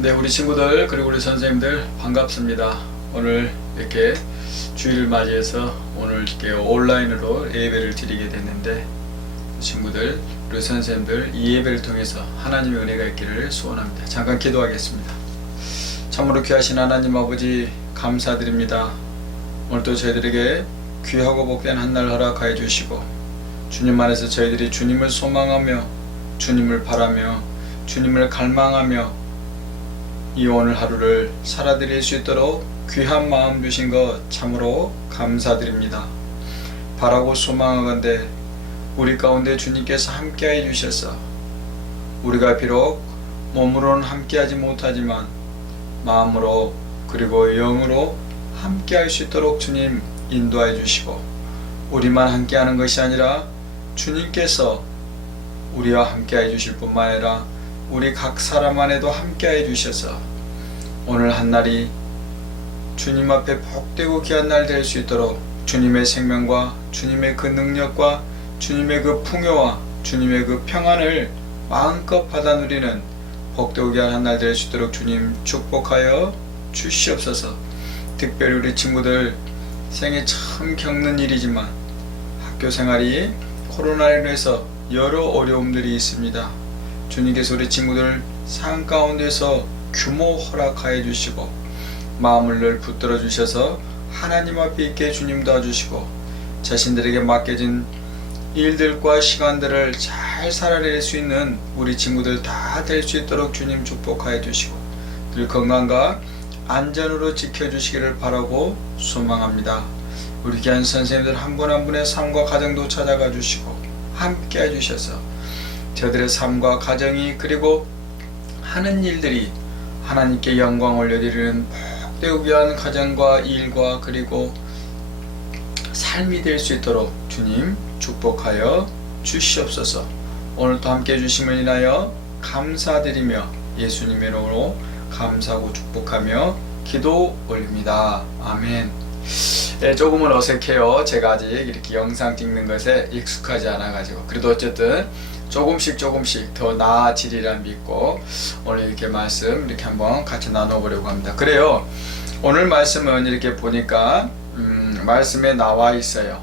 네, 우리 친구들 그리고 우리 선생님들 반갑습니다. 오늘 이렇게 주일을 맞이해서 오늘 이렇게 온라인으로 예배를 드리게 됐는데, 친구들, 우리 선생님들 이 예배를 통해서 하나님의 은혜가 있기를 소원합니다. 잠깐 기도하겠습니다. 참으로 귀하신 하나님 아버지 감사드립니다. 오늘도 저희들에게 귀하고 복된 한날 허락하여 주시고, 주님 안에서 저희들이 주님을 소망하며 주님을 바라며 주님을 갈망하며 이 오늘 하루를 살아드릴 수 있도록 귀한 마음 주신 것 참으로 감사드립니다. 바라고 소망하건대 우리 가운데 주님께서 함께해 주셔서 우리가 비록 몸으로는 함께하지 못하지만 마음으로 그리고 영으로 함께할 수 있도록 주님 인도해 주시고, 우리만 함께하는 것이 아니라 주님께서 우리와 함께해 주실 뿐만 아니라 우리 각 사람 안에도 함께해 주셔서 오늘 한날이 주님 앞에 복되고 귀한 날 될 수 있도록 주님의 생명과 주님의 그 능력과 주님의 그 풍요와 주님의 그 평안을 마음껏 받아 누리는 복되고 귀한 한 날 될 수 있도록 주님 축복하여 주시옵소서. 특별히 우리 친구들 생애 처음 겪는 일이지만 학교 생활이 코로나로 인해서 여러 어려움들이 있습니다. 주님께서 우리 친구들 삶 가운데서 규모 허락하여 주시고 마음을 늘 붙들어 주셔서 하나님 앞에 있게 주님 도와주시고 자신들에게 맡겨진 일들과 시간들을 잘 살아낼 수 있는 우리 친구들 다 될 수 있도록 주님 축복하여 주시고 늘 건강과 안전으로 지켜주시기를 바라고 소망합니다. 우리 귀한 선생님들 한 분 한 분의 삶과 가정도 찾아가 주시고 함께 해주셔서 저들의 삶과 가정이 그리고 하는 일들이 하나님께 영광 올려드리는 복되고 귀한 가정과 일과 그리고 삶이 될 수 있도록 주님 축복하여 주시옵소서. 오늘도 함께 해주심을 인하여 감사드리며 예수님의 이름으로 감사하고 축복하며 기도 올립니다. 아멘. 네, 조금은 어색해요. 제가 아직 이렇게 영상 찍는 것에 익숙하지 않아가지고, 그래도 어쨌든 조금씩 더 나아지리라 믿고 오늘 이렇게 말씀 이렇게 한번 같이 나눠보려고 합니다. 그래요, 오늘 말씀은 이렇게 보니까 말씀에 나와 있어요.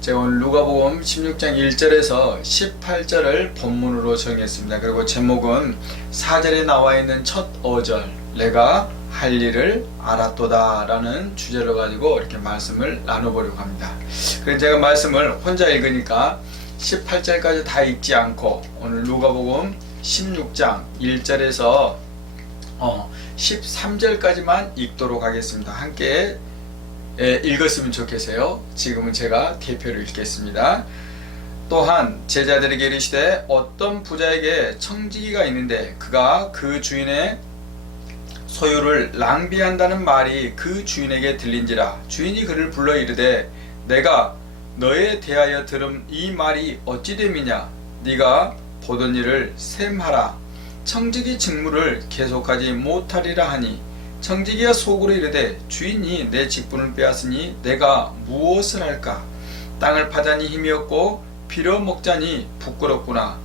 제가 오늘 누가복음 16장 1절에서 18절을 본문으로 정했습니다. 그리고 제목은 4절에 나와 있는 첫 5절, 내가 할 일을 알았도다 라는 주제를 가지고 이렇게 말씀을 나눠보려고 합니다. 그래서 제가 말씀을 혼자 읽으니까 18절까지 다 읽지 않고 오늘 누가복음 16장 1절에서 13절까지만 읽도록 하겠습니다. 함께 읽었으면 좋겠어요. 지금은 제가 대표로 읽겠습니다. 또한 제자들에게 이르시되 어떤 부자에게 청지기가 있는데 그가 그 주인의 소유를 낭비한다는 말이 그 주인에게 들린지라. 주인이 그를 불러 이르되 내가 너에 대하여 들은 이 말이 어찌 됨이냐. 네가 보던 일을 셈하라. 청지기 직무를 계속하지 못하리라 하니, 청지기가 속으로 이르되 주인이 내 직분을 빼앗으니 내가 무엇을 할까. 땅을 파자니 힘이 없고 빌어먹자니 부끄럽구나.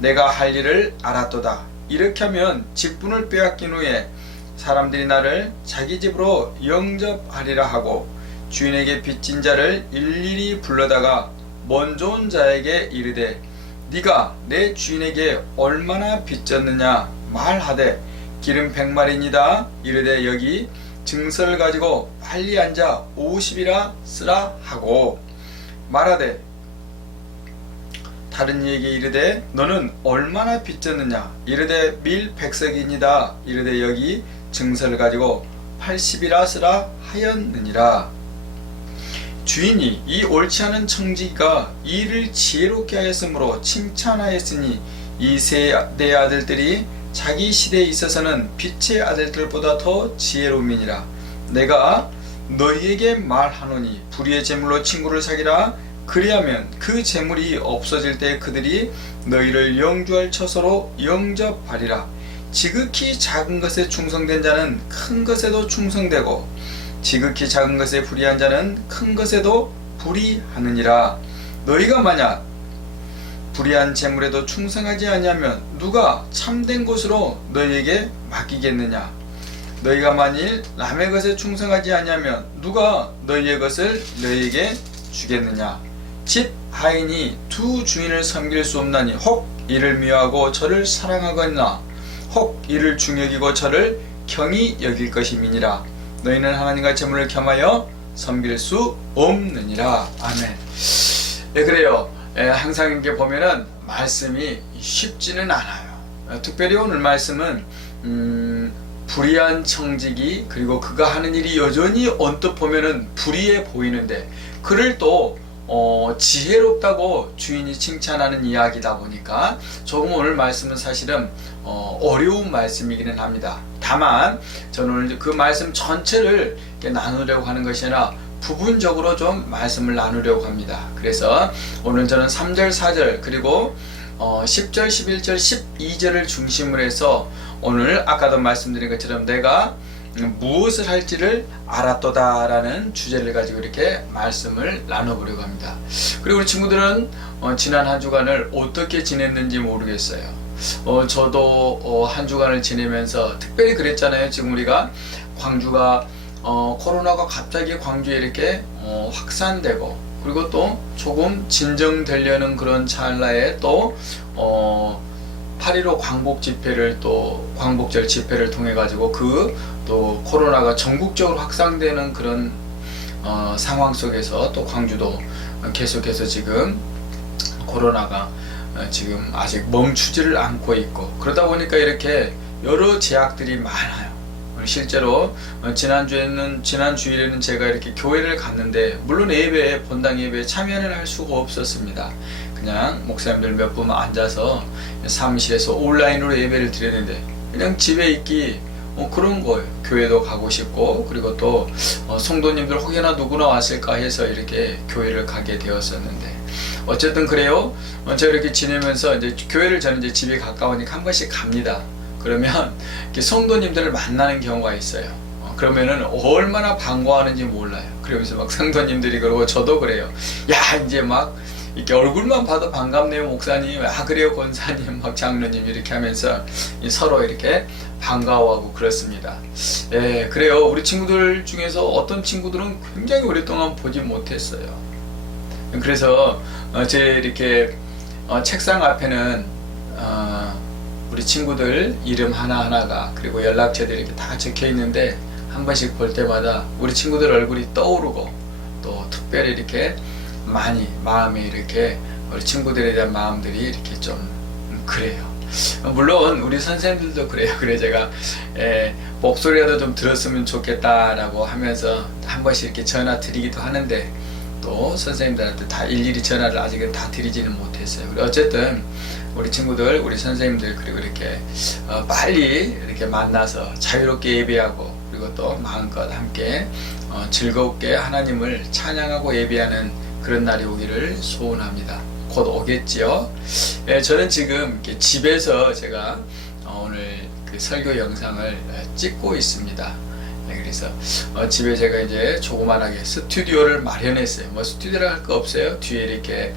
내가 할 일을 알았도다. 이렇게 하면 직분을 빼앗긴 후에 사람들이 나를 자기 집으로 영접하리라 하고 주인에게 빚진 자를 일일이 불러다가 먼저 온 자에게 이르되 네가 내 주인에게 얼마나 빚졌느냐 말하되 기름 100마리니다. 이르되 여기 증서를 가지고 빨리 앉아 50이라 쓰라 하고 말하되 다른 이에게 이르되 너는 얼마나 빚졌느냐. 이르되 밀 100석이니다. 이르되 여기 증서를 가지고 80이라 쓰라 하였느니라. 주인이 이 옳지 않은 청지기가 이 일을 지혜롭게 하였으므로 칭찬하였으니 이 세 아들들이 자기 시대에 있어서는 빛의 아들들보다 더 지혜로움이니라. 내가 너희에게 말하노니 불의의 재물로 친구를 사귀라. 그리하면 그 재물이 없어질 때 그들이 너희를 영주할 처소로 영접하리라. 지극히 작은 것에 충성된 자는 큰 것에도 충성되고 지극히 작은 것에 불의한 자는 큰 것에도 불의하느니라. 너희가 만약 불의한 재물에도 충성하지 아니하면 누가 참된 것으로 너희에게 맡기겠느냐? 너희가 만일 남의 것에 충성하지 아니하면 누가 너희의 것을 너희에게 주겠느냐? 집 하인이 두 주인을 섬길 수 없나니 혹 이를 미워하고 저를 사랑하거나 혹 이를 중여기고 저를 경히 여길 것임이니라. 너희는 하나님과 재물을 겸하여 섬길 수 없느니라. 아멘. 네, 그래요. 항상 이렇게 보면은 말씀이 쉽지는 않아요. 특별히 오늘 말씀은 불의한 청지기, 그리고 그가 하는 일이 여전히 언뜻 보면은 불의해 보이는데 그를 또 지혜롭다고 주인이 칭찬하는 이야기다 보니까 조금 오늘 말씀은 사실은 어려운 말씀이기는 합니다. 다만 저는 오늘 그 말씀 전체를 이렇게 나누려고 하는 것이 아니라 부분적으로 좀 말씀을 나누려고 합니다. 그래서 오늘 저는 3절, 4절 그리고 10절, 11절, 12절을 중심으로 해서 오늘 아까도 말씀드린 것처럼 내가 무엇을 할지를 알았도다 라는 주제를 가지고 이렇게 말씀을 나눠보려고 합니다. 그리고 우리 친구들은 지난 한 주간을 어떻게 지냈는지 모르겠어요. 저도 한 주간을 지내면서 특별히 그랬잖아요. 지금 우리가 광주가 코로나가 갑자기 광주에 이렇게 확산되고 그리고 또 조금 진정되려는 그런 찰나에 또 8.15 광복 집회를 또 광복절 집회를 통해 가지고 또 코로나가 전국적으로 확산되는 그런 상황 속에서 또 광주도 계속해서 지금 코로나가 지금 아직 멈추지를 않고 있고 그러다 보니까 이렇게 여러 제약들이 많아요. 실제로 지난 주일에는 제가 이렇게 교회를 갔는데 물론 예배에 본당 예배에 참여를 할 수가 없었습니다. 그냥 목사님들 몇 분 앉아서 사무실에서 온라인으로 예배를 드렸는데 그냥 집에 있기 그런 거예요. 교회도 가고 싶고 그리고 또 성도님들 혹여나 누구나 왔을까 해서 이렇게 교회를 가게 되었었는데 어쨌든 그래요. 제가 이렇게 지내면서 이제 교회를 저는 이제 집에 가까우니까 한 번씩 갑니다. 그러면 이렇게 성도님들을 만나는 경우가 있어요. 그러면은 얼마나 반가워하는지 몰라요. 그러면서 막 성도님들이 그러고 저도 그래요. 야 이제 막 이렇게 얼굴만 봐도 반갑네요 목사님. 아 그래요 권사님 막 장로님 이렇게 하면서 서로 이렇게 반가워하고 그렇습니다. 예, 그래요. 우리 친구들 중에서 어떤 친구들은 굉장히 오랫동안 보지 못했어요. 그래서 제 이렇게 책상 앞에는 우리 친구들 이름 하나하나가 그리고 연락처들이 이렇게 다 적혀 있는데 한 번씩 볼 때마다 우리 친구들 얼굴이 떠오르고 또 특별히 이렇게 많이 마음에 이렇게 우리 친구들에 대한 마음들이 이렇게 좀 그래요. 물론 우리 선생님들도 그래요. 그래 제가 목소리라도 좀 들었으면 좋겠다라고 하면서 한 번씩 이렇게 전화 드리기도 하는데 또 선생님들한테 다 일일이 전화를 아직은 다 드리지는 못했어요. 어쨌든 우리 친구들, 우리 선생님들 그리고 이렇게 빨리 이렇게 만나서 자유롭게 예배하고 그리고 또 마음껏 함께 즐겁게 하나님을 찬양하고 예배하는 그런 날이 오기를 소원합니다. 곧 오겠지요. 저는 지금 이렇게 집에서 제가 오늘 그 설교 영상을 찍고 있습니다. 그래서 집에 제가 이제 조그만하게 스튜디오를 마련했어요. 뭐 스튜디오라 할 거 없어요. 뒤에 이렇게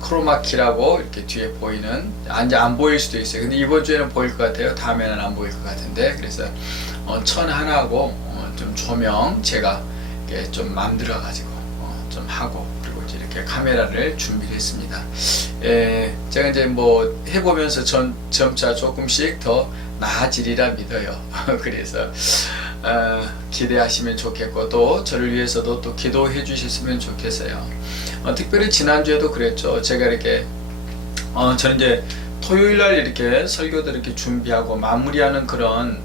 크로마키라고 이렇게 뒤에 보이는 이제 안 보일 수도 있어요. 근데 이번 주에는 보일 것 같아요. 다음에는 안 보일 것 같은데 그래서 천 하나하고 좀 조명 제가 이렇게 좀 만들어 가지고 좀 하고 그리고 이제 이렇게 카메라를 준비를 했습니다. 제가 이제 뭐 해보면서 점차 조금씩 더 나아지리라 믿어요. 그래서 기대하시면 좋겠고 또 저를 위해서도 또 기도해 주셨으면 좋겠어요. 특별히 지난주에도 그랬죠. 제가 이렇게 저는 이제 토요일날 이렇게 설교들 이렇게 준비하고 마무리하는 그런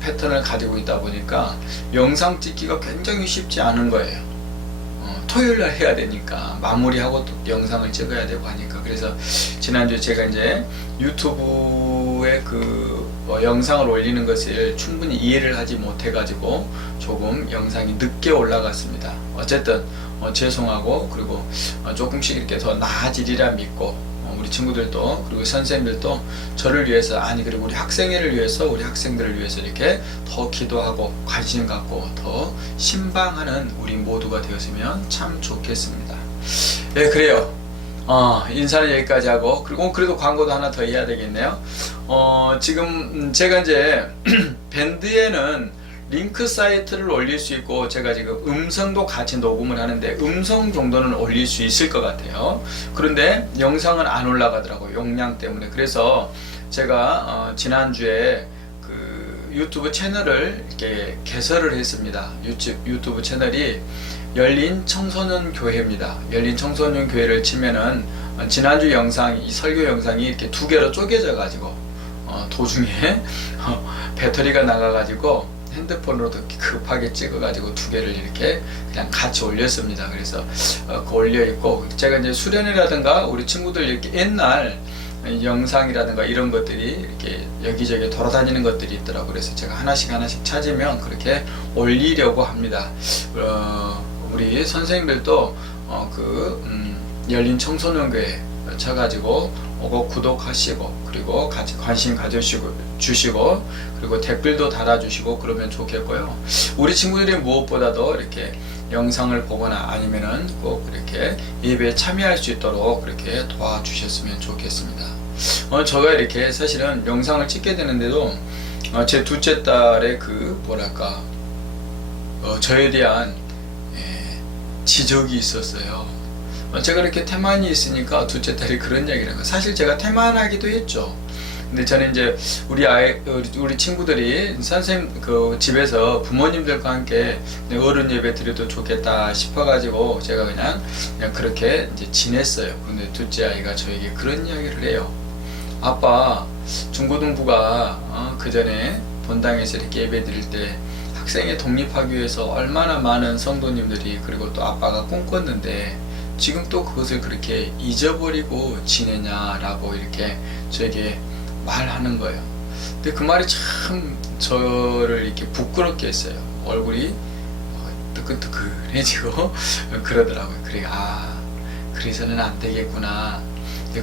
패턴을 가지고 있다 보니까 영상 찍기가 굉장히 쉽지 않은 거예요. 토요일날 해야 되니까 마무리하고 또 영상을 찍어야 되고 하니까 그래서 지난주에 제가 이제 유튜브에 영상을 올리는 것을 충분히 이해를 하지 못해 가지고 조금 영상이 늦게 올라갔습니다. 어쨌든 죄송하고 그리고 조금씩 이렇게 더 나아지리라 믿고 우리 친구들도 그리고 선생님들도 저를 위해서 그리고 우리 학생회를 위해서 우리 학생들을 위해서 이렇게 더 기도하고 관심 갖고 더 신방하는 우리 모두가 되었으면 참 좋겠습니다. 네 그래요. 인사는 여기까지 하고, 그리고 그래도 광고도 하나 더 해야 되겠네요. 지금 제가 이제 밴드에는 링크 사이트를 올릴 수 있고, 제가 지금 음성도 같이 녹음을 하는데 음성 정도는 올릴 수 있을 것 같아요. 그런데 영상은 안 올라가더라고요, 용량 때문에. 그래서 제가 지난주에 그 유튜브 채널을 이렇게 개설을 했습니다. 유튜브 채널이 열린 청소년 교회입니다. 열린 청소년 교회를 치면은 지난주 영상, 이 설교 영상이 이렇게 두 개로 쪼개져 가지고 도중에 배터리가 나가 가지고 핸드폰으로도 급하게 찍어 가지고 두 개를 이렇게 그냥 같이 올렸습니다. 그래서 그 올려 있고, 제가 이제 수련회라든가 우리 친구들 이렇게 옛날 영상이라든가 이런 것들이 이렇게 여기저기 돌아다니는 것들이 있더라고요. 그래서 제가 하나씩 찾으면 그렇게 올리려고 합니다. 우리 선생님들도 열린 청소년교회 쳐가지고 오고 구독하시고, 그리고 같이 관심 가져주시고, 그리고 댓글도 달아주시고 그러면 좋겠고요. 우리 친구들이 무엇보다도 이렇게 영상을 보거나 아니면은 꼭 이렇게 예배에 참여할 수 있도록 그렇게 도와주셨으면 좋겠습니다. 제가 이렇게 사실은 영상을 찍게 되는데도 제 둘째 딸의 그 뭐랄까 저에 대한 지적이 있었어요. 제가 이렇게 태만이 있으니까 둘째 딸이 그런 얘기를 하고, 사실 제가 태만하기도 했죠. 근데 저는 이제 우리 친구들이 선생님 그 집에서 부모님들과 함께 어른 예배 드려도 좋겠다 싶어가지고 제가 그냥 그렇게 이제 지냈어요. 근데 둘째 아이가 저에게 그런 이야기를 해요. 아빠, 중고등부가 그 전에 본당에서 이렇게 예배 드릴 때 학생이 독립하기 위해서 얼마나 많은 성도님들이, 그리고 또 아빠가 꿈꿨는데 지금 또 그것을 그렇게 잊어버리고 지내냐라고 이렇게 저에게 말하는 거예요. 근데 그 말이 참 저를 이렇게 부끄럽게 했어요. 얼굴이 뜨끈뜨끈해지고 그러더라고요. 그래, 그래서는 안 되겠구나.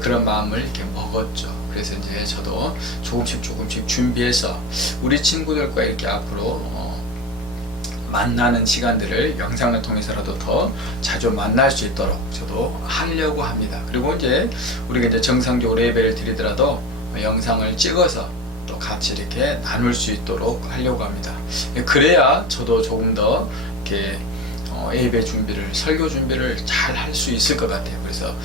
그런 마음을 이렇게 먹었죠. 그래서 이제 저도 조금씩 준비해서 우리 친구들과 이렇게 앞으로 만나는 시간들을 영상을 통해서라도 더 자주 만날 수 있도록 저도 하려고 합니다. 그리고 이제 우리가 이제 정상적으로 예배를 드리더라도 영상을 찍어서 또 같이 이렇게 나눌 수 있도록 하려고 합니다. 그래야 저도 조금 더 이렇게 예배 준비를, 설교 준비를 잘 할 수 있을 것 같아요. 그래서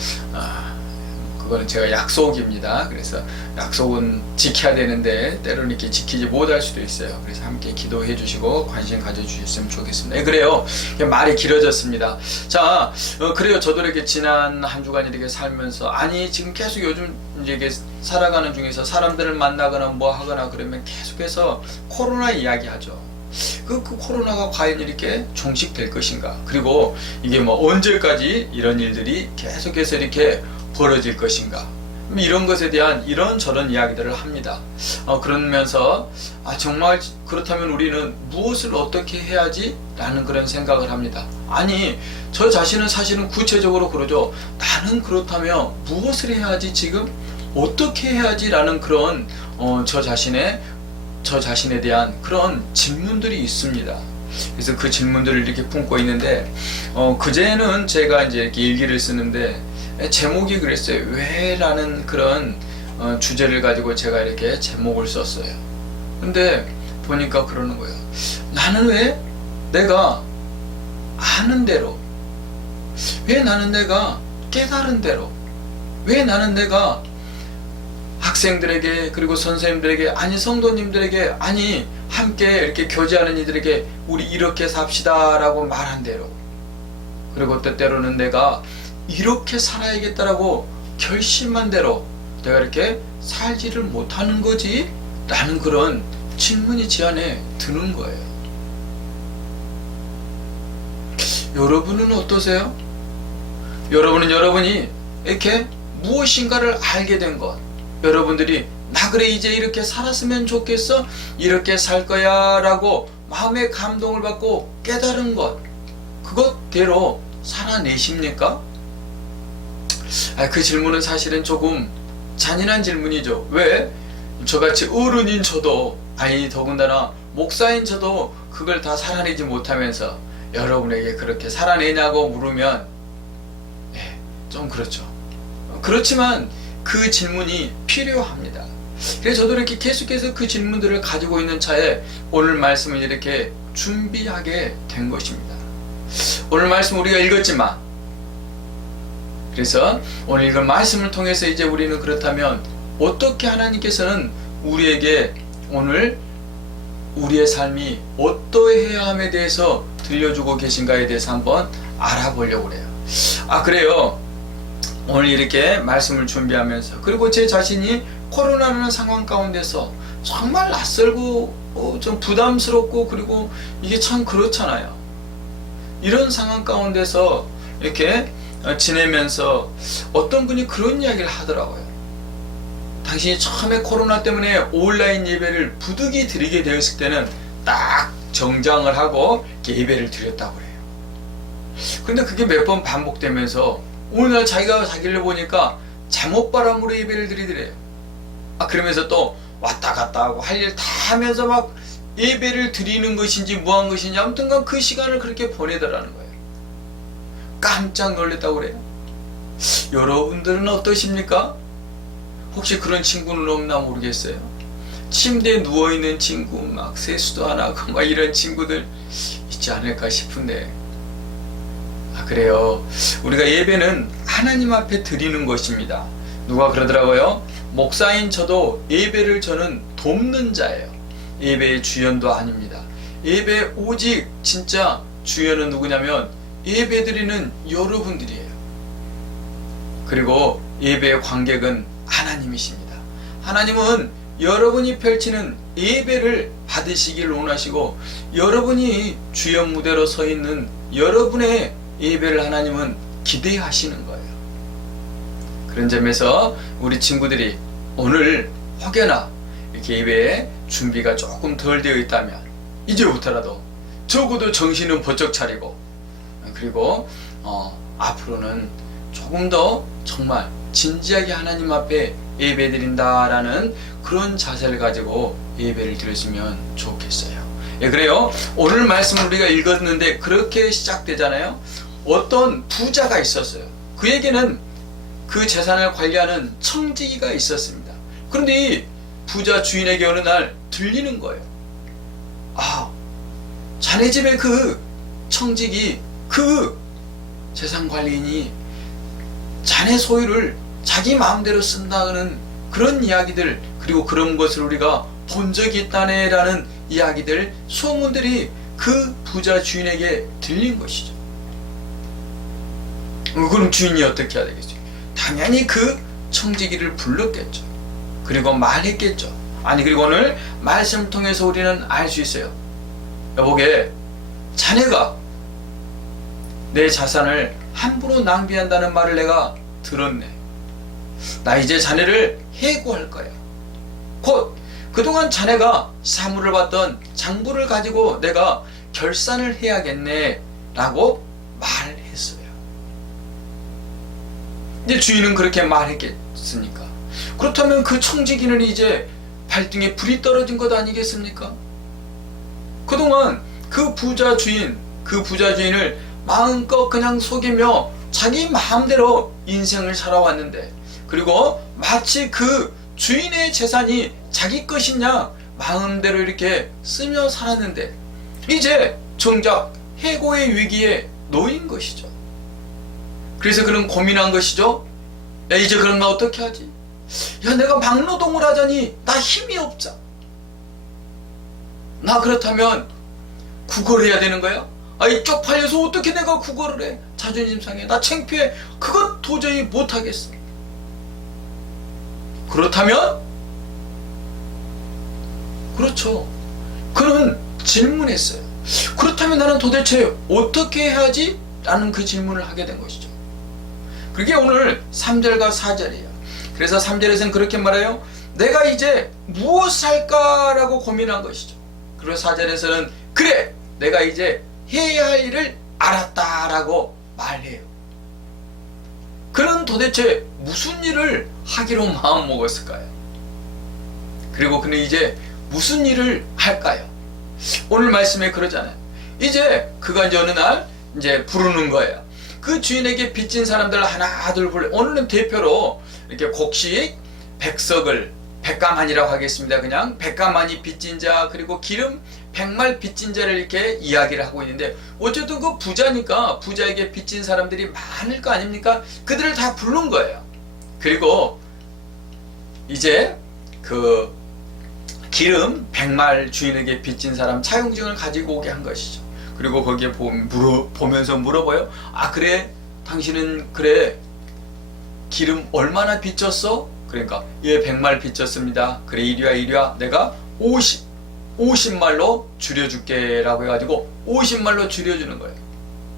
그거는 제가 약속입니다. 그래서 약속은 지켜야 되는데 때로는 이렇게 지키지 못할 수도 있어요. 그래서 함께 기도해 주시고 관심 가져주셨으면 좋겠습니다. 그래요. 말이 길어졌습니다. 자, 그래요. 저도 이렇게 지난 한 주간 이렇게 살면서, 지금 계속 요즘 이렇게 살아가는 중에서 사람들을 만나거나 뭐 하거나 그러면 계속해서 코로나 이야기하죠. 그 코로나가 과연 이렇게 종식될 것인가? 그리고 이게 뭐 언제까지 이런 일들이 계속해서 이렇게 벌어질 것인가, 이런 것에 대한 이런저런 이야기들을 합니다. 그러면서 정말 그렇다면 우리는 무엇을 어떻게 해야지? 라는 그런 생각을 합니다. 저 자신은 사실은 구체적으로 그러죠. 나는 그렇다면 무엇을 해야지, 지금 어떻게 해야지? 라는 그런 저 자신에 대한 그런 질문들이 있습니다. 그래서 그 질문들을 이렇게 품고 있는데, 그제는 제가 이제 이렇게 일기를 쓰는데 제목이 그랬어요. 왜? 라는 그런 주제를 가지고 제가 이렇게 제목을 썼어요. 근데 보니까 그러는 거예요. 나는 왜 내가 아는 대로, 왜 나는 내가 깨달은 대로, 왜 나는 내가 학생들에게, 그리고 선생님들에게, 성도님들에게, 함께 이렇게 교제하는 이들에게 우리 이렇게 삽시다 라고 말한 대로, 그리고 때때로는 내가 이렇게 살아야겠다라고 결심한 대로 내가 이렇게 살지를 못하는 거지? 라는 그런 질문이 제 안에 드는 거예요. 여러분은 어떠세요? 여러분이 이렇게 무엇인가를 알게 된 것, 여러분들이 나 그래 이제 이렇게 살았으면 좋겠어, 이렇게 살 거야 라고 마음의 감동을 받고 깨달은 것, 그것대로 살아내십니까? 그 질문은 사실은 조금 잔인한 질문이죠. 왜? 저같이 어른인 저도, 더군다나 목사인 저도 그걸 다 살아내지 못하면서 여러분에게 그렇게 살아내냐고 물으면 좀 그렇죠. 그렇지만 그 질문이 필요합니다. 그래서 저도 이렇게 계속해서 그 질문들을 가지고 있는 차에 오늘 말씀을 이렇게 준비하게 된 것입니다. 오늘 말씀 우리가 읽었지만, 그래서 오늘 읽은 말씀을 통해서 이제 우리는 그렇다면 어떻게 하나님께서는 우리에게 오늘 우리의 삶이 어떠해야 함에 대해서 들려주고 계신가에 대해서 한번 알아보려고 그래요. 그래요. 오늘 이렇게 말씀을 준비하면서, 그리고 제 자신이 코로나라는 상황 가운데서 정말 낯설고 좀 부담스럽고, 그리고 이게 참 그렇잖아요. 이런 상황 가운데서 이렇게 지내면서 어떤 분이 그런 이야기를 하더라고요. 당신이 처음에 코로나 때문에 온라인 예배를 부득이 드리게 되었을 때는 딱 정장을 하고 예배를 드렸다고 그래요. 근데 그게 몇 번 반복되면서 오늘날 자기가 자기를 보니까 잠옷바람으로 예배를 드리더래요. 그러면서 또 왔다 갔다 하고 할 일 다 하면서 막 예배를 드리는 것인지 뭐한 것인지 아무튼간 그 시간을 그렇게 보내더라는 거예요. 깜짝 놀랐다고 그래요. 여러분들은 어떠십니까? 혹시 그런 친구는 없나 모르겠어요. 침대에 누워있는 친구, 막 세수도 안 하고 막 이런 친구들 있지 않을까 싶은데, 그래요. 우리가 예배는 하나님 앞에 드리는 것입니다. 누가 그러더라고요. 목사인 저도 예배를 저는 돕는 자예요. 예배의 주연도 아닙니다. 예배 오직 진짜 주연은 누구냐면 예배 드리는 여러분들이에요. 그리고 예배의 관객은 하나님이십니다. 하나님은 여러분이 펼치는 예배를 받으시길 원하시고, 여러분이 주연 무대로 서 있는 여러분의 예배를 하나님은 기대하시는 거예요. 그런 점에서 우리 친구들이 오늘 혹여나 이렇게 예배에 준비가 조금 덜 되어 있다면 이제부터라도 적어도 정신은 번쩍 차리고, 그리고 앞으로는 조금 더 정말 진지하게 하나님 앞에 예배 드린다라는 그런 자세를 가지고 예배를 드렸으면 좋겠어요. 그래요. 오늘 말씀을 우리가 읽었는데 그렇게 시작되잖아요. 어떤 부자가 있었어요. 그에게는 그 재산을 관리하는 청지기가 있었습니다. 그런데 이 부자 주인에게 어느 날 들리는 거예요. 자네 집에 그 청지기, 그 재산 관리인이 자네 소유를 자기 마음대로 쓴다는 그런 이야기들, 그리고 그런 것을 우리가 본 적이 있다네 라는 이야기들, 소문들이 그 부자 주인에게 들린 것이죠. 그럼 주인이 어떻게 해야 되겠어요? 당연히 그 청지기를 불렀겠죠. 그리고 말했겠죠. 그리고 오늘 말씀을 통해서 우리는 알 수 있어요. 여보게, 자네가 내 자산을 함부로 낭비한다는 말을 내가 들었네. 나 이제 자네를 해고할 거야. 곧 그동안 자네가 사물을 받던 장부를 가지고 내가 결산을 해야겠네 라고 말했어요. 이제 주인은 그렇게 말했겠습니까? 그렇다면 그 청지기는 이제 발등에 불이 떨어진 것 아니겠습니까? 그동안 그 부자 주인을 마음껏 그냥 속이며 자기 마음대로 인생을 살아왔는데, 그리고 마치 그 주인의 재산이 자기 것이냐 마음대로 이렇게 쓰며 살았는데, 이제 정작 해고의 위기에 놓인 것이죠. 그래서 그는 고민한 것이죠. 이제 그럼 나 어떻게 하지? 내가 막노동을 하자니 나 힘이 없자. 나 그렇다면 구걸해야 되는 거야? 쪽팔려서 어떻게 내가 구걸을 해? 자존심 상해. 나 창피해. 그것 도저히 못하겠어. 그렇다면? 그렇죠. 그는 질문했어요. 그렇다면 나는 도대체 어떻게 해야지? 라는 그 질문을 하게 된 것이죠. 그게 오늘 3절과 4절이에요. 그래서 3절에서는 그렇게 말해요. 내가 이제 무엇을 할까라고 고민한 것이죠. 그리고 4절에서는 그래, 내가 이제 해야 할 일을 알았다라고 말해요. 그는 도대체 무슨 일을 하기로 마음먹었을까요? 그리고 그는 이제 무슨 일을 할까요? 오늘 말씀에 그러잖아요. 이제 그가 이제 어느 날 이제 부르는 거예요. 그 주인에게 빚진 사람들 하나 둘 불러. 오늘은 대표로 이렇게 곡식 백석을 백가만이라고 하겠습니다. 그냥 백가만이 빚진 자, 그리고 기름 100말 빚진 자를 이렇게 이야기를 하고 있는데, 어쨌든 그 부자니까 부자에게 빚진 사람들이 많을 거 아닙니까? 그들을 다 부른 거예요. 그리고 이제 그 기름 100말 주인에게 빚진 사람 차용증을 가지고 오게 한 것이죠. 그리고 거기에 보면서 물어봐요. 아, 그래? 당신은 그래 기름 얼마나 빚졌어? 그러니까 예, 100말 빚졌습니다. 그래, 이리와 내가 50말로 줄여줄게 라고 해가지고 50말로 줄여주는 거예요.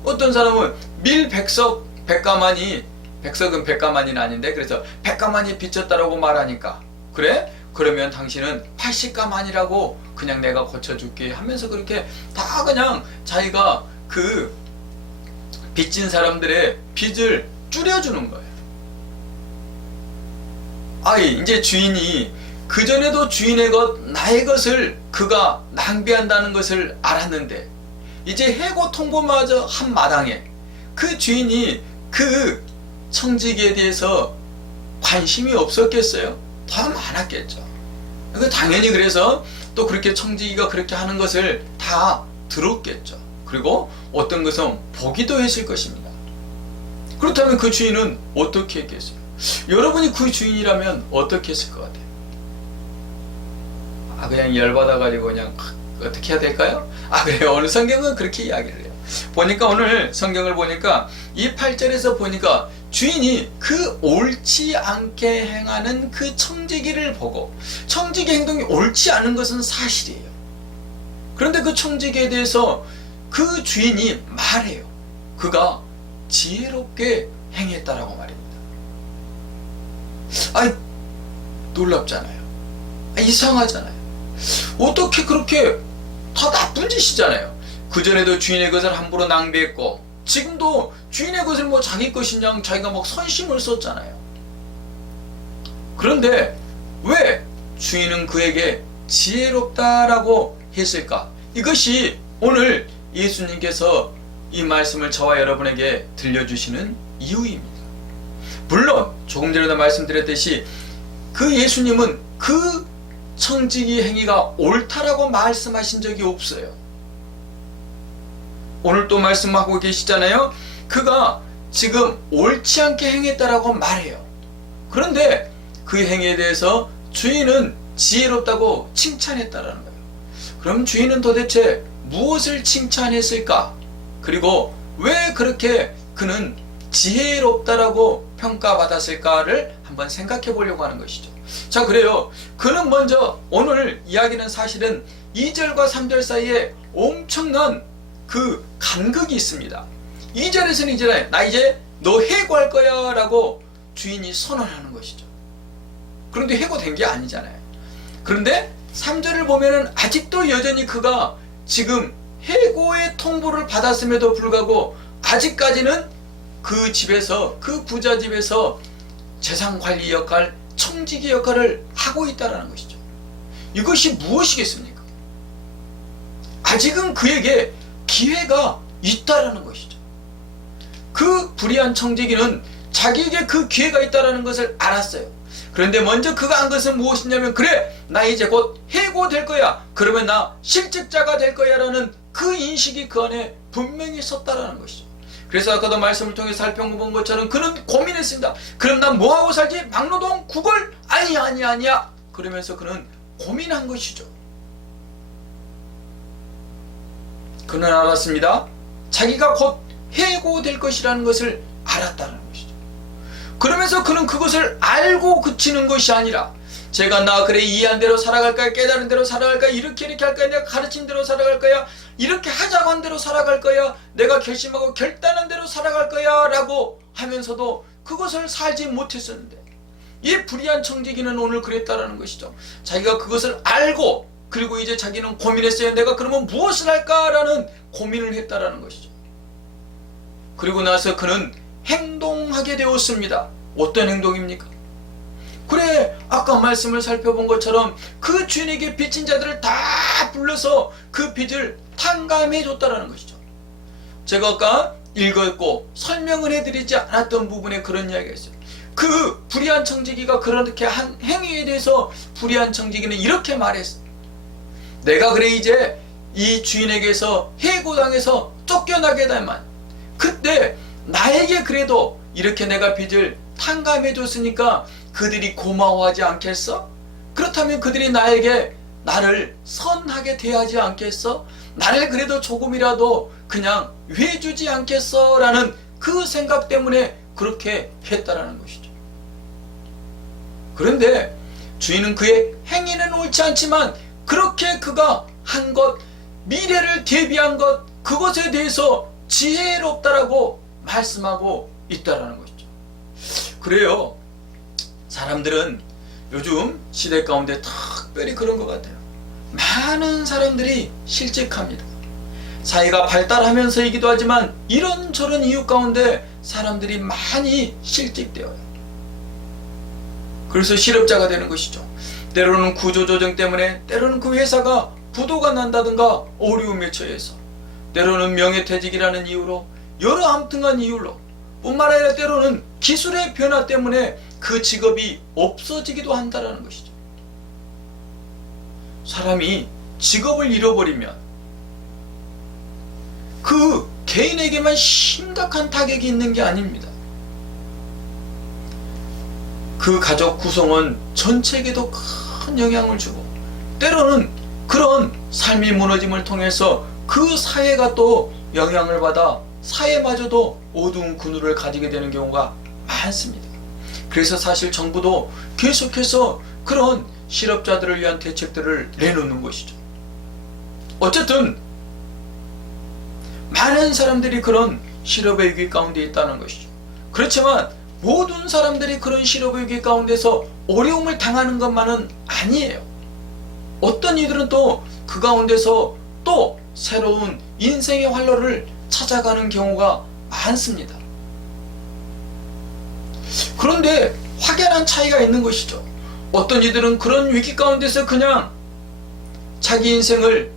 어떤 사람은 밀 백석 백가만이, 백석은 백가만이는 아닌데, 그래서 백가만이 빚졌다라고 말하니까, 그래? 그러면 당신은 80가만이라고 그냥 내가 고쳐줄게 하면서 그렇게 다 그냥 자기가 그 빚진 사람들의 빚을 줄여주는 거예요. 아이, 이제 주인이 그전에도 주인의 것, 나의 것을 그가 낭비한다는 것을 알았는데, 이제 해고 통보마저 한 마당에 그 주인이 그 청지기에 대해서 관심이 없었겠어요? 더 많았겠죠. 당연히 그래서 또 그렇게 청지기가 그렇게 하는 것을 다 들었겠죠. 그리고 어떤 것은 보기도 했을 것입니다. 그렇다면 그 주인은 어떻게 했겠어요? 여러분이 그 주인이라면 어떻게 했을 것 같아요? 아, 그냥 열받아가지고 그냥 어떻게 해야 될까요? 아, 그래요. 오늘 성경은 그렇게 이야기를 해요. 보니까 오늘 성경을 보니까 이 8절에서 보니까 주인이 그 옳지 않게 행하는 그 청지기를 보고, 청지기 행동이 옳지 않은 것은 사실이에요. 그런데 그 청지기에 대해서 그 주인이 말해요. 그가 지혜롭게 행했다라고 말입니다. 아이, 놀랍잖아요. 이상하잖아요. 어떻게 그렇게 다 나쁜 짓이잖아요. 그전에도 주인의 것을 함부로 낭비했고, 지금도 주인의 것을 뭐 자기 것이냐 자기가 막 선심을 썼잖아요. 그런데 왜 주인은 그에게 지혜롭다라고 했을까? 이것이 오늘 예수님께서 이 말씀을 저와 여러분에게 들려주시는 이유입니다. 물론 조금 전에도 말씀드렸듯이 그 예수님은 그 청지기 행위가 옳다라고 말씀하신 적이 없어요. 오늘 또 말씀하고 계시잖아요. 그가 지금 옳지 않게 행했다라고 말해요. 그런데 그 행위에 대해서 주인은 지혜롭다고 칭찬했다라는 거예요. 그럼 주인은 도대체 무엇을 칭찬했을까? 그리고 왜 그렇게 그는 지혜롭다라고 평가받았을까를 한번 생각해 보려고 하는 것이죠. 자, 그래요. 그는 먼저 오늘 이야기는 사실은 2절과 3절 사이에 엄청난 그 간극이 있습니다. 2절에서는 이제 나 이제 너 해고할 거야 라고 주인이 선언하는 것이죠. 그런데 해고된 게 아니잖아요. 그런데 3절을 보면은 아직도 여전히 그가 지금 해고의 통보를 받았음에도 불구하고 아직까지는 그 집에서, 그 부자 집에서 재산관리 역할, 청지기 역할을 하고 있다는 것이죠. 이것이 무엇이겠습니까? 아직은 그에게 기회가 있다라는 것이죠. 그 불의한 청지기는 자기에게 그 기회가 있다라는 것을 알았어요. 그런데 먼저 그가 한 것은 무엇이냐면, 그래, 나 이제 곧 해고될 거야. 그러면 나 실직자가 될 거야 라는 그 인식이 그 안에 분명히 섰다라는 것이죠. 그래서 아까도 말씀을 통해 살펴본 것처럼 그는 고민했습니다. 그럼 난 뭐하고 살지? 막노동? 구걸? 아니야. 그러면서 그는 고민한 것이죠. 그는 알았습니다. 자기가 곧 해고될 것이라는 것을 알았다는 것이죠. 그러면서 그는 그것을 알고 그치는 것이 아니라, 제가 나 그래 이해한 대로 살아갈까요? 깨달은 대로 살아갈까요? 이렇게 할 거야? 내가 가르친 대로 살아갈 거야? 이렇게 하자고 한 대로 살아갈 거야? 내가 결심하고 결단한 대로 살아갈 거야? 라고 하면서도 그것을 살지 못했었는데, 이 불의한 청지기는 오늘 그랬다라는 것이죠. 자기가 그것을 알고, 그리고 이제 자기는 고민했어요. 내가 그러면 무엇을 할까라는 고민을 했다라는 것이죠. 그리고 나서 그는 행동하게 되었습니다. 어떤 행동입니까? 그래, 아까 말씀을 살펴본 것처럼 그 주인에게 빚진 자들을 다 불러서 그 빚을 탕감해 줬다라는 것이죠. 제가 아까 읽었고 설명을 해드리지 않았던 부분에 그런 이야기가 있어요. 그 불의한 청지기가 그렇게 한 행위에 대해서 불의한 청지기는 이렇게 말했어. 내가 그래 이제 이 주인에게서 해고당해서 쫓겨나게 되면 그때 나에게 그래도 이렇게 내가 빚을 탕감해 줬으니까 그들이 고마워하지 않겠어? 그렇다면 그들이 나에게 나를 선하게 대하지 않겠어? 나를 그래도 조금이라도 그냥 해주지 않겠어? 라는 그 생각 때문에 그렇게 했다라는 것이죠. 그런데 주인은 그의 행위는 옳지 않지만 그렇게 그가 한 것, 미래를 대비한 것, 그것에 대해서 지혜롭다라고 말씀하고 있다라는 것이죠. 그래요. 사람들은 요즘 시대 가운데 특별히 그런 것 같아요. 많은 사람들이 실직합니다. 사회가 발달하면서이기도 하지만 이런저런 이유 가운데 사람들이 많이 실직되어요. 그래서 실업자가 되는 것이죠. 때로는 구조조정 때문에, 때로는 그 회사가 부도가 난다든가 어려움에 처해서, 때로는 명예퇴직이라는 이유로, 여러 암튼한 이유로, 뿐만 아니라 때로는 기술의 변화 때문에 그 직업이 없어지기도 한다는 것이죠. 사람이 직업을 잃어버리면 그 개인에게만 심각한 타격이 있는 게 아닙니다. 그 가족 구성원 전체에게도 큰 영향을 주고, 때로는 그런 삶이 무너짐을 통해서 그 사회가 또 영향을 받아 사회마저도 어두운 그늘을 가지게 되는 경우가 많습니다. 그래서 사실 정부도 계속해서 그런 실업자들을 위한 대책들을 내놓는 것이죠. 어쨌든 많은 사람들이 그런 실업의 위기 가운데 있다는 것이죠. 그렇지만 모든 사람들이 그런 실업의 위기 가운데서 어려움을 당하는 것만은 아니에요. 어떤 이들은 또 그 가운데서 또 새로운 인생의 활로를 찾아가는 경우가 많습니다. 그런데 확연한 차이가 있는 것이죠. 어떤 이들은 그런 위기 가운데서 그냥 자기 인생을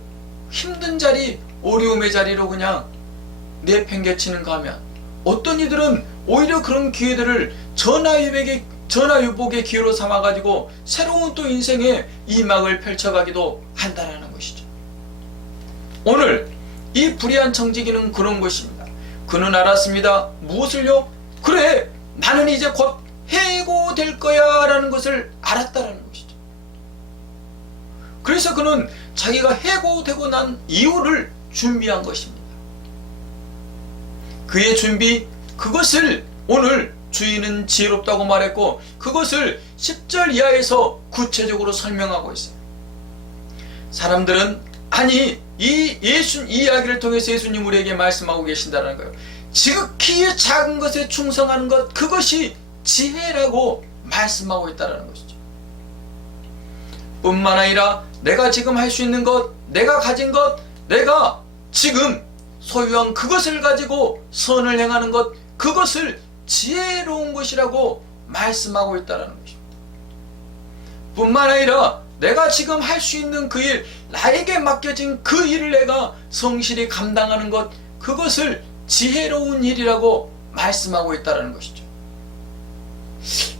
힘든 자리, 어려움의 자리로 그냥 내팽개치는가 하면, 어떤 이들은 오히려 그런 기회들을 전화위복의 기회로 삼아가지고 새로운 또 인생의 이막을 펼쳐가기도 한다라는 것이죠. 오늘 이 불의한 청지기는 그런 것입니다. 그는 알았습니다. 무엇을요? 그래, 나는 이제 곧 해고될 거야 라는 것을 알았다라는 것이죠. 그래서 그는 자기가 해고되고 난 이유를 준비한 것입니다. 그의 준비, 그것을 오늘 주인은 지혜롭다고 말했고, 그것을 10절 이하에서 구체적으로 설명하고 있어요. 사람들은 아니 이 이야기를 통해서 예수님 우리에게 말씀하고 계신다는 거예요. 지극히 작은 것에 충성하는 것, 그것이 지혜라고 말씀하고 있다는 것이죠. 뿐만 아니라 내가 지금 할 수 있는 것, 내가 가진 것, 내가 지금 소유한 그것을 가지고 선을 행하는 것, 그것을 지혜로운 것이라고 말씀하고 있다는 것입니다. 뿐만 아니라 내가 지금 할 수 있는 그 일, 나에게 맡겨진 그 일을 내가 성실히 감당하는 것, 그것을 지혜로운 일이라고 말씀하고 있다는 것이죠.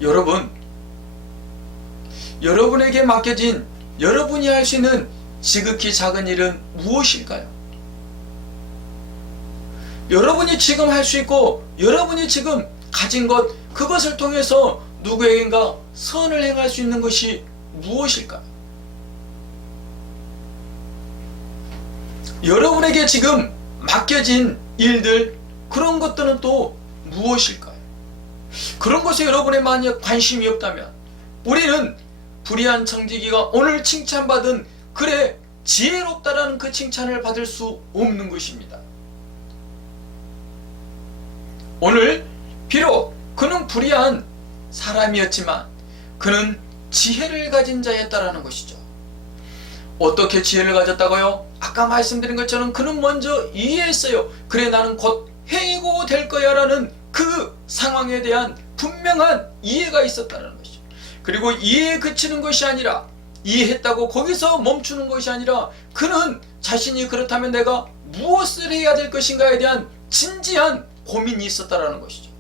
여러분, 여러분에게 맡겨진, 여러분이 할 수 있는 지극히 작은 일은 무엇일까요? 여러분이 지금 할 수 있고 여러분이 지금 가진 것, 그것을 통해서 누구에겐가 선을 행할 수 있는 것이 무엇일까요? 여러분에게 지금 맡겨진 일들, 그런 것들은 또 무엇일까요? 그런 것에 여러분의 만약 관심이 없다면 우리는 불의한 청지기가 오늘 칭찬받은, 그래 지혜롭다라는 그 칭찬을 받을 수 없는 것입니다. 오늘 비록 그는 불의한 사람이었지만 그는 지혜를 가진 자였다라는 것이죠. 어떻게 지혜를 가졌다고요? 아까 말씀드린 것처럼 그는 먼저 이해했어요. 그래, 나는 곧 해고될 거야 라는 그 상황에 대한 분명한 이해가 있었다는 것이죠. 그리고 이해에 그치는 것이 아니라, 이해했다고 거기서 멈추는 것이 아니라, 그는 자신이 그렇다면 내가 무엇을 해야 될 것인가에 대한 진지한 고민이 있었다라는 것이죠.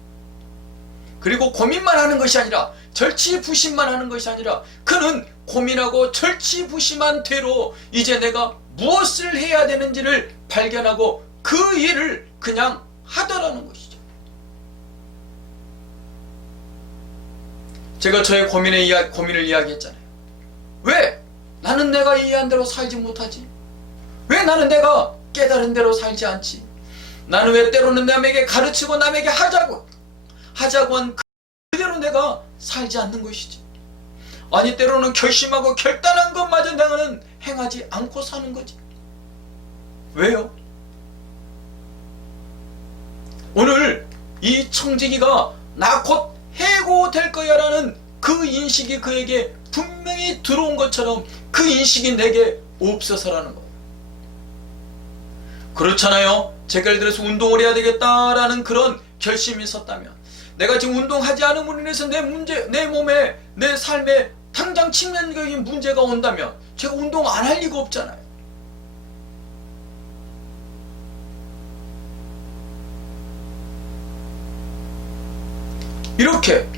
그리고 고민만 하는 것이 아니라 절치부심만 하는 것이 아니라 그는 고민하고 절치부심한 대로 이제 내가 무엇을 해야 되는지를 발견하고 그 일을 그냥 하더라는 것이죠. 제가 저의 고민을 이야기했잖아요. 왜 나는 내가 이해한 대로 살지 못하지? 왜 나는 내가 깨달은 대로 살지 않지? 나는 왜 때로는 남에게 가르치고 남에게 하자고 한 그대로 내가 살지 않는 것이지? 아니 때로는 결심하고 결단한 것마저 내가는 행하지 않고 사는 거지. 왜요? 오늘 이 청지기가 나 곧 해고될 거야 라는 그 인식이 그에게 분명히 들어온 것처럼 그 인식이 내게 없어서라는 거예요. 그렇잖아요. 제가 예를 들어서 운동을 해야 되겠다라는 그런 결심이 있었다면 내가 지금 운동하지 않음으로 인해서 내 몸에 내 삶에 당장 치명적인 문제가 온다면 제가 운동 안 할 리가 없잖아요. 이렇게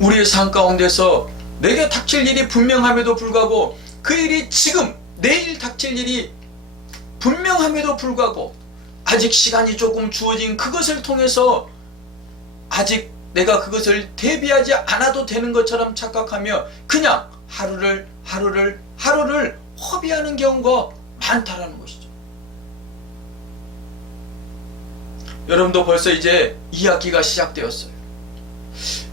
우리의 삶 가운데서 내게 닥칠 일이 분명함에도 불구하고 그 일이 지금 내일 닥칠 일이 분명함에도 불구하고 아직 시간이 조금 주어진 그것을 통해서 아직 내가 그것을 대비하지 않아도 되는 것처럼 착각하며 그냥 하루를 허비하는 경우가 많다라는 것이죠. 여러분도 벌써 이제 2학기가 시작되었어요.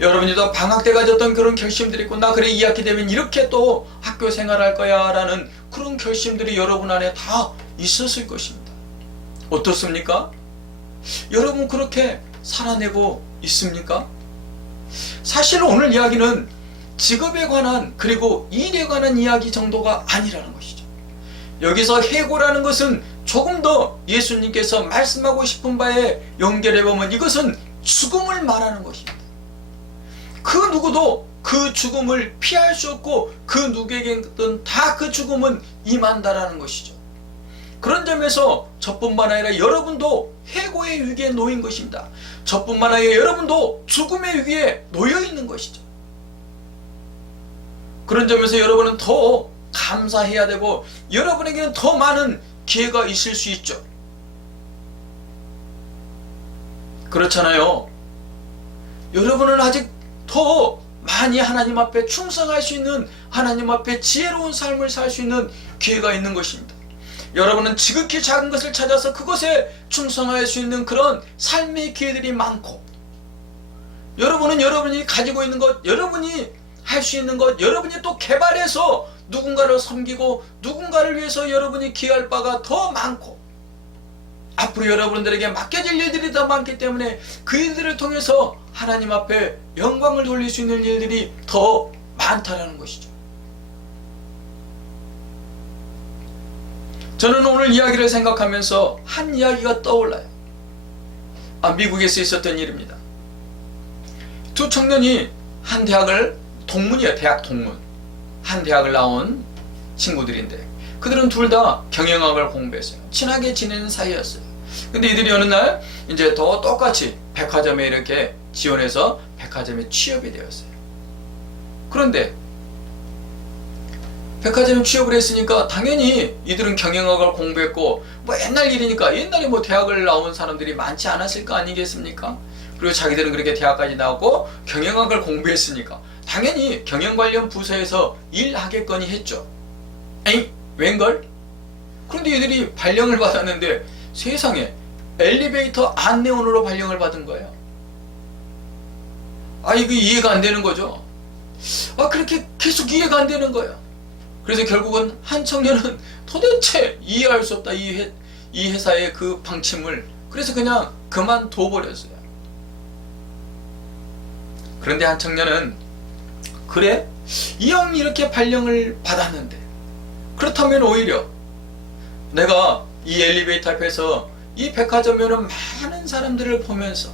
여러분이도 방학 때 가졌던 그런 결심들이 있고 나 그래 2학기 되면 이렇게 또 학교 생활할 거야 라는 그런 결심들이 여러분 안에 다 있었을 것입니다. 어떻습니까? 여러분 그렇게 살아내고 있습니까? 사실 오늘 이야기는 직업에 관한 그리고 일에 관한 이야기 정도가 아니라는 것이죠. 여기서 해고라는 것은 조금 더 예수님께서 말씀하고 싶은 바에 연결해보면 이것은 죽음을 말하는 것입니다. 그 누구도 그 죽음을 피할 수 없고 그 누구에게든 다 그 죽음은 임한다라는 것이죠. 그런 점에서 저뿐만 아니라 여러분도 해고의 위기에 놓인 것입니다. 저뿐만 아니라 여러분도 죽음의 위기에 놓여 있는 것이죠. 그런 점에서 여러분은 더 감사해야 되고 여러분에게는 더 많은 기회가 있을 수 있죠. 그렇잖아요. 여러분은 아직 더 많이 하나님 앞에 충성할 수 있는 하나님 앞에 지혜로운 삶을 살 수 있는 기회가 있는 것입니다. 여러분은 지극히 작은 것을 찾아서 그것에 충성할 수 있는 그런 삶의 기회들이 많고 여러분은 여러분이 가지고 있는 것, 여러분이 할 수 있는 것, 여러분이 또 개발해서 누군가를 섬기고 누군가를 위해서 여러분이 기여할 바가 더 많고 앞으로 여러분들에게 맡겨질 일들이 더 많기 때문에 그 일들을 통해서 하나님 앞에 영광을 돌릴 수 있는 일들이 더 많다라는 것이죠. 저는 오늘 이야기를 생각하면서 한 이야기가 떠올라요. 미국에서 있었던 일입니다. 두 청년이 한 대학을 동문이에요. 대학 동문. 한 대학을 나온 친구들인데 그들은 둘 다 경영학을 공부했어요. 친하게 지내는 사이였어요. 근데 이들이 어느 날 이제 더 똑같이 백화점에 이렇게 지원해서 백화점에 취업이 되었어요. 그런데 백화점에 취업을 했으니까 당연히 이들은 경영학을 공부했고 뭐 옛날 일이니까 옛날에 뭐 대학을 나온 사람들이 많지 않았을 거 아니겠습니까? 그리고 자기들은 그렇게 대학까지 나오고 경영학을 공부했으니까 당연히 경영 관련 부서에서 일하겠거니 했죠. 에이 웬걸? 그런데 이들이 발령을 받았는데 세상에 엘리베이터 안내원으로 발령을 받은 거예요. 이거 이해가 안 되는 거죠. 그렇게 계속 이해가 안 되는 거예요. 그래서 결국은 한 청년은 도대체 이해할 수 없다 이 회사의 그 방침을. 그래서 그냥 그만둬 버렸어요. 그런데 한 청년은 그래? 이 형이 이렇게 발령을 받았는데 그렇다면 오히려 내가 이 엘리베이터 앞에서 이 백화점에 오는 많은 사람들을 보면서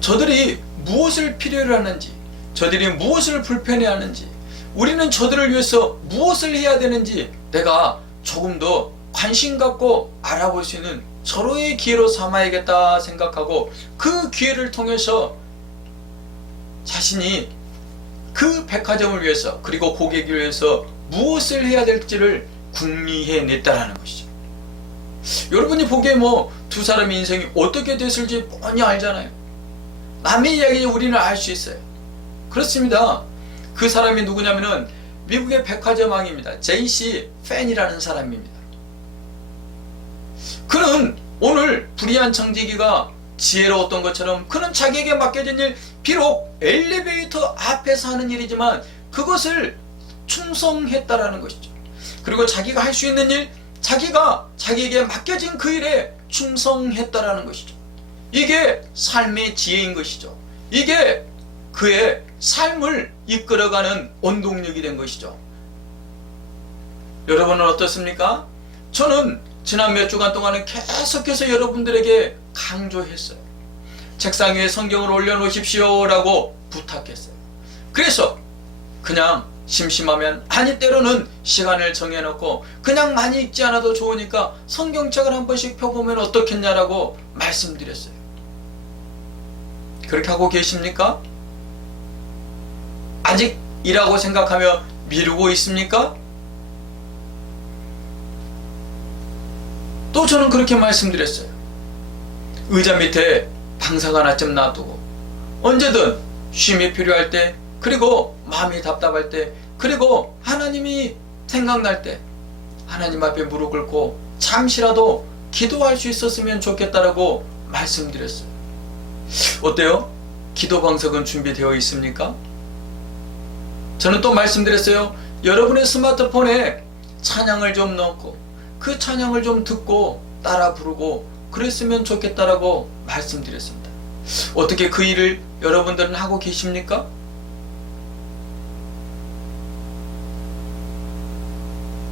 저들이 무엇을 필요로 하는지 저들이 무엇을 불편해하는지 우리는 저들을 위해서 무엇을 해야 되는지 내가 조금 더 관심 갖고 알아볼 수 있는 서로의 기회로 삼아야겠다 생각하고 그 기회를 통해서 자신이 그 백화점을 위해서 그리고 고객을 위해서 무엇을 해야 될지를 궁리해냈다라는 것이죠. 여러분이 보기에 두 사람의 인생이 어떻게 됐을지 뻔히 알잖아요. 남의 이야기 우리는 알 수 있어요. 그렇습니다. 그 사람이 누구냐면은 미국의 백화점 왕입니다. JC 팬이라는 사람입니다. 그는 오늘 불의한 청지기가 지혜로웠던 것처럼 그는 자기에게 맡겨진 일, 비록 엘리베이터 앞에서 하는 일이지만 그것을 충성했다라는 것이죠. 그리고 자기가 할 수 있는 일, 자기가 자기에게 맡겨진 그 일에 충성했다라는 것이죠. 이게 삶의 지혜인 것이죠. 이게 그의 삶을 이끌어가는 원동력이 된 것이죠. 여러분은 어떻습니까? 저는 지난 몇 주간 동안은 계속해서 여러분들에게 강조했어요. 책상 위에 성경을 올려놓으십시오 라고 부탁했어요. 그래서 그냥 심심하면, 아니 때로는 시간을 정해놓고 그냥 많이 읽지 않아도 좋으니까 성경책을 한 번씩 펴보면 어떻겠냐라고 말씀드렸어요. 그렇게 하고 계십니까? 아직이라고 생각하며 미루고 있습니까? 또 저는 그렇게 말씀드렸어요. 의자 밑에 방석 하나쯤 놔두고 언제든 쉼이 필요할 때, 그리고 마음이 답답할 때, 그리고 하나님이 생각날 때 하나님 앞에 무릎 꿇고 잠시라도 기도할 수 있었으면 좋겠다라고 말씀드렸어요. 어때요? 기도 방석은 준비되어 있습니까? 저는 또 말씀드렸어요. 여러분의 스마트폰에 찬양을 좀 넣고 그 찬양을 좀 듣고 따라 부르고 그랬으면 좋겠다라고 말씀드렸습니다. 어떻게 그 일을 여러분들은 하고 계십니까?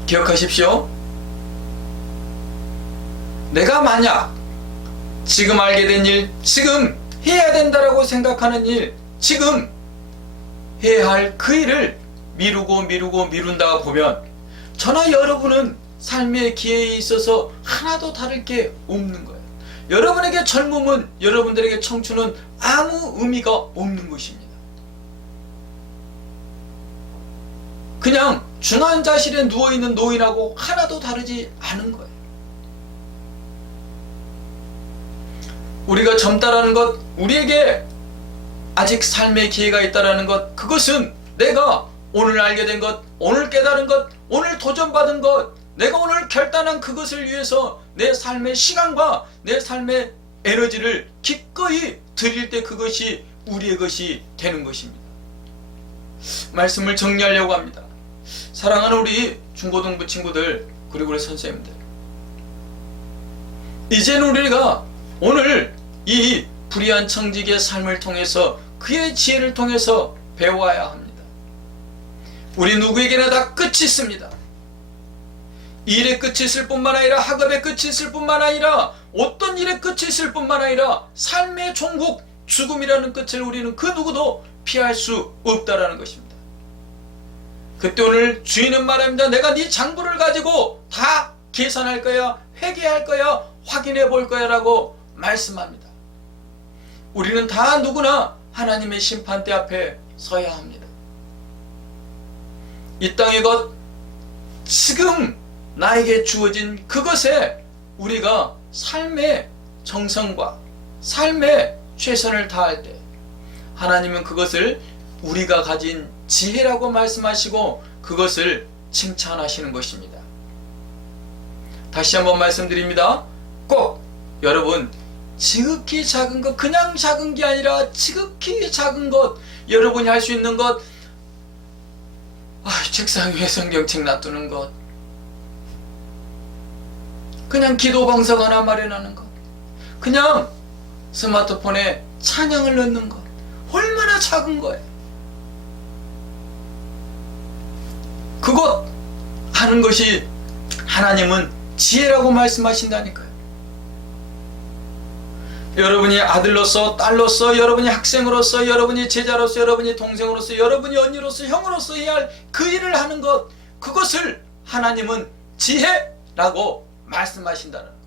기억하십시오. 내가 만약 지금 알게 된 일, 지금 해야 된다라고 생각하는 일, 지금 해야 할 그 일을 미룬다가 보면 저나 여러분은 삶의 기회에 있어서 하나도 다를 게 없는 거예요. 여러분에게 젊음은, 여러분들에게 청춘은 아무 의미가 없는 것입니다. 그냥 중환자실에 누워있는 노인하고 하나도 다르지 않은 거예요. 우리가 젊다라는 것, 우리에게 아직 삶의 기회가 있다라는 것, 그것은 내가 오늘 알게 된 것, 오늘 깨달은 것, 오늘 도전받은 것, 내가 오늘 결단한 그것을 위해서 내 삶의 시간과 내 삶의 에너지를 기꺼이 드릴 때 그것이 우리의 것이 되는 것입니다. 말씀을 정리하려고 합니다. 사랑하는 우리 중고등부 친구들, 그리고 우리 선생님들, 이제는 우리가 오늘 이 불의한 청지기의 삶을 통해서 그의 지혜를 통해서 배워야 합니다. 우리 누구에게나 다 끝이 있습니다. 일의 끝이 있을 뿐만 아니라 학업의 끝이 있을 뿐만 아니라 어떤 일의 끝이 있을 뿐만 아니라 삶의 종국, 죽음이라는 끝을 우리는 그 누구도 피할 수 없다라는 것입니다. 그때 오늘 주인은 말합니다. 내가 네 장부를 가지고 다 계산할 거야, 회개할 거야, 확인해 볼 거야 라고 말씀합니다. 우리는 다 누구나 하나님의 심판대 앞에 서야 합니다. 이 땅의 것, 지금 나에게 주어진 그것에 우리가 삶의 정성과 삶의 최선을 다할 때 하나님은 그것을 우리가 가진 지혜라고 말씀하시고 그것을 칭찬하시는 것입니다. 다시 한번 말씀드립니다. 꼭 여러분, 지극히 작은 것, 그냥 작은 게 아니라 지극히 작은 것, 여러분이 할 수 있는 것, 책상 위에 성경책 놔두는 것, 그냥 기도 방석 하나 마련하는 것, 그냥 스마트폰에 찬양을 넣는 것, 얼마나 작은 거예요. 그것 하는 것이 하나님은 지혜라고 말씀하신다니까요. 여러분이 아들로서, 딸로서, 여러분이 학생으로서, 여러분이 제자로서, 여러분이 동생으로서, 여러분이 언니로서, 형으로서 해야 할 그 일을 하는 것, 그것을 하나님은 지혜라고 말씀하신다는 거예요.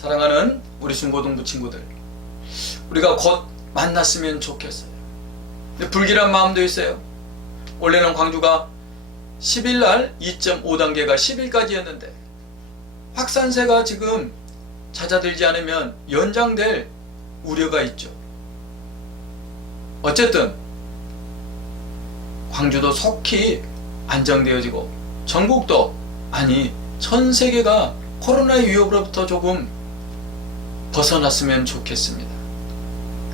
사랑하는 우리 중고등부 친구들, 우리가 곧 만났으면 좋겠어요. 근데 불길한 마음도 있어요. 원래는 광주가 10일날 2.5단계가 10일까지였는데 확산세가 지금 잦아들지 않으면 연장될 우려가 있죠. 어쨌든 광주도 속히 안정되어지고 전국도, 아니 전 세계가 코로나의 위협으로부터 조금 벗어났으면 좋겠습니다.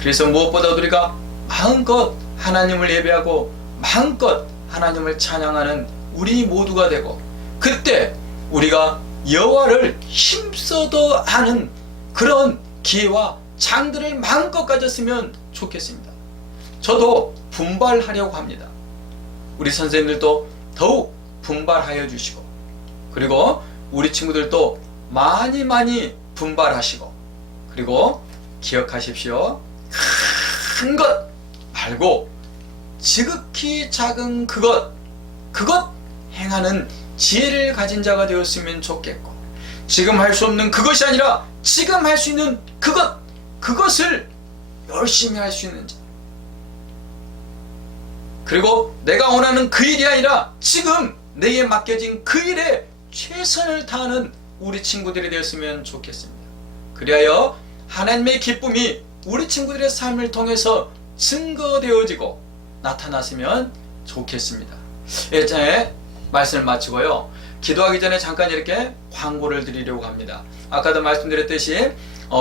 그래서 무엇보다 우리가 마음껏 하나님을 예배하고 마음껏 하나님을 찬양하는 우리 모두가 되고, 그때 우리가 여호와를 힘써도 하는 그런 기회와 장들을 마음껏 가졌으면 좋겠습니다. 저도 분발하려고 합니다. 우리 선생님들도 더욱 분발하여 주시고, 그리고 우리 친구들도 많이 분발하시고, 그리고 기억하십시오. 큰 것 말고 지극히 작은 그것 행하는 지혜를 가진 자가 되었으면 좋겠고, 지금 할 수 없는 그것이 아니라 지금 할 수 있는 그것을 열심히 할 수 있는 자, 그리고 내가 원하는 그 일이 아니라 지금 내게 맡겨진 그 일에 최선을 다하는 우리 친구들이 되었으면 좋겠습니다. 그리하여 하나님의 기쁨이 우리 친구들의 삶을 통해서 증거되어지고 나타났으면 좋겠습니다. 예전에 말씀을 마치고요, 기도하기 전에 잠깐 이렇게 광고를 드리려고 합니다. 아까도 말씀드렸듯이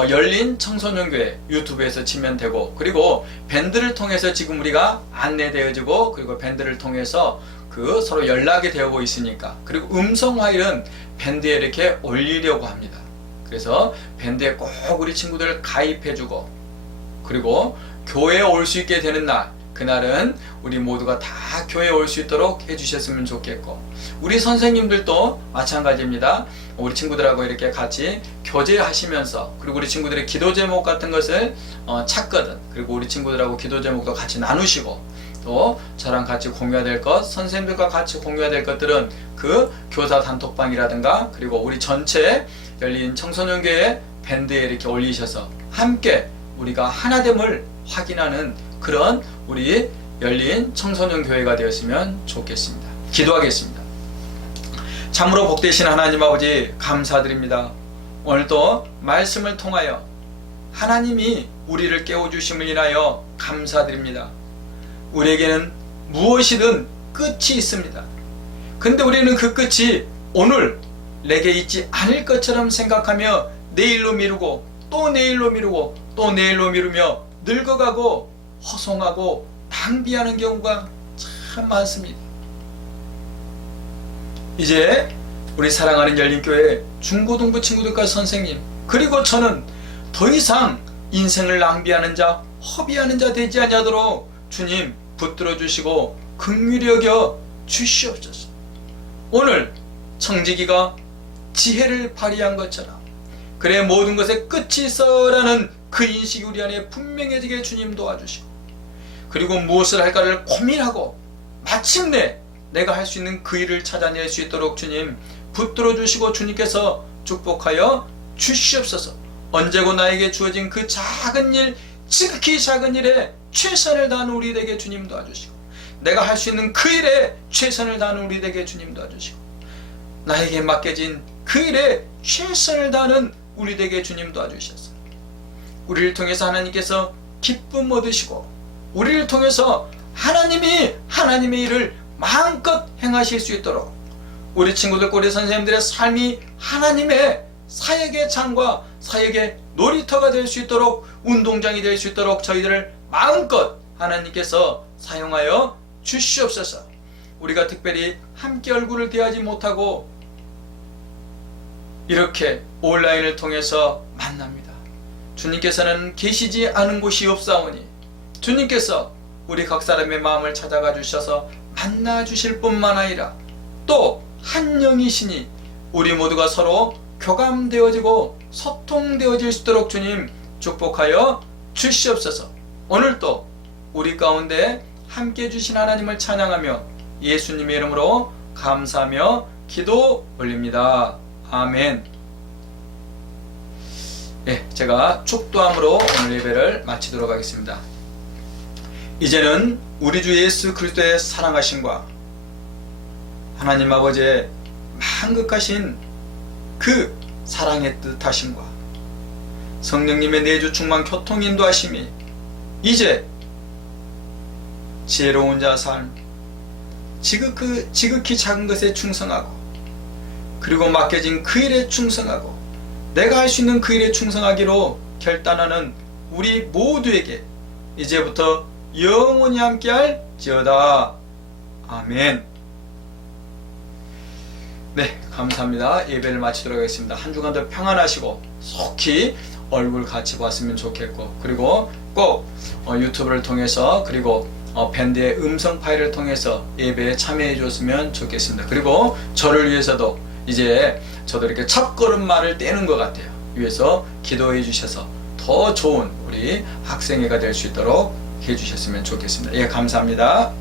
열린 청소년교회 유튜브에서 치면 되고, 그리고 밴드를 통해서 지금 우리가 안내되어지고, 그리고 밴드를 통해서 서로 연락이 되고 있으니까, 그리고 음성 파일은 밴드에 이렇게 올리려고 합니다. 그래서 밴드에 꼭 우리 친구들 가입해주고, 그리고 교회에 올 수 있게 되는 날, 그날은 우리 모두가 다 교회에 올 수 있도록 해주셨으면 좋겠고, 우리 선생님들도 마찬가지입니다. 우리 친구들하고 이렇게 같이 교제하시면서, 그리고 우리 친구들의 기도 제목 같은 것을 찾거든, 그리고 우리 친구들하고 기도 제목도 같이 나누시고, 또 저랑 같이 공유해야 될 것, 선생님들과 같이 공유해야 될 것들은 그 교사 단톡방이라든가, 그리고 우리 전체 열린 청소년교회 밴드에 이렇게 올리셔서 함께 우리가 하나됨을 확인하는 그런 우리 열린 청소년교회가 되었으면 좋겠습니다. 기도하겠습니다. 참으로 복되신 하나님 아버지, 감사드립니다. 오늘도 말씀을 통하여 하나님이 우리를 깨워주심을 인하여 감사드립니다. 우리에게는 무엇이든 끝이 있습니다. 근데 우리는 그 끝이 오늘 내게 있지 않을 것처럼 생각하며 내일로 미루고 또 내일로 미루고 또 내일로 미루며 늙어가고 허송하고 낭비하는 경우가 참 많습니다. 이제 우리 사랑하는 열린교회 중고등부 친구들과 선생님, 그리고 저는 더 이상 인생을 낭비하는 자, 허비하는 자 되지 아니하도록 주님 붙들어 주시고 긍휼히 여겨 주시옵소서. 오늘 청지기가 지혜를 발휘한 것처럼, 그래 모든 것에 끝이 있어라는 그 인식이 우리 안에 분명해지게 주님 도와주시고, 그리고 무엇을 할까를 고민하고 마침내 내가 할 수 있는 그 일을 찾아낼 수 있도록 주님 붙들어 주시고 주님께서 축복하여 주시옵소서. 언제고 나에게 주어진 그 작은 일, 지극히 작은 일에 최선을 다하는 우리에게 주님 도와주시고, 내가 할 수 있는 그 일에 최선을 다하는 우리에게 주님 도와주시고, 나에게 맡겨진 그 일에 최선을 다하는 우리에게 주님 도와주셔서 우리를 통해서 하나님께서 기쁨 얻으시고, 우리를 통해서 하나님이 하나님의 일을 마음껏 행하실 수 있도록, 우리 친구들, 우리 선생님들의 삶이 하나님의 사역의 장과 사역의 놀이터가 될 수 있도록, 운동장이 될 수 있도록 저희들을 마음껏 하나님께서 사용하여 주시옵소서. 우리가 특별히 함께 얼굴을 대하지 못하고 이렇게 온라인을 통해서 만납니다. 주님께서는 계시지 않은 곳이 없사오니 주님께서 우리 각 사람의 마음을 찾아가 주셔서 만나 주실 뿐만 아니라 또 한 영이시니 우리 모두가 서로 교감되어지고 소통되어질 수 있도록 주님 축복하여 주시옵소서. 오늘도 우리 가운데 함께 해주신 하나님을 찬양하며 예수님의 이름으로 감사하며 기도 올립니다. 아멘. 예, 제가 축도함으로 오늘 예배를 마치도록 하겠습니다. 이제는 우리 주 예수 그리스도의 사랑하심과 하나님 아버지의 만극하신 그 사랑의 뜻하심과 성령님의 내주 충만 교통 인도하심이 이제 지혜로운 자 삶, 지극히 작은 것에 충성하고 그리고 맡겨진 그 일에 충성하고 내가 할 수 있는 그 일에 충성하기로 결단하는 우리 모두에게 이제부터 영원히 함께할지어다. 아멘. 네, 감사합니다. 예배를 마치도록 하겠습니다. 한 주간도 평안하시고 속히 얼굴 같이 봤으면 좋겠고, 그리고 꼭 유튜브를 통해서 그리고 밴드의 음성 파일을 통해서 예배에 참여해 줬으면 좋겠습니다. 그리고 저를 위해서도 이제 저도 이렇게 첫걸음말을 떼는 것 같아요. 위해서 기도해 주셔서 더 좋은 우리 학생회가 될 수 있도록 해 주셨으면 좋겠습니다. 예, 감사합니다.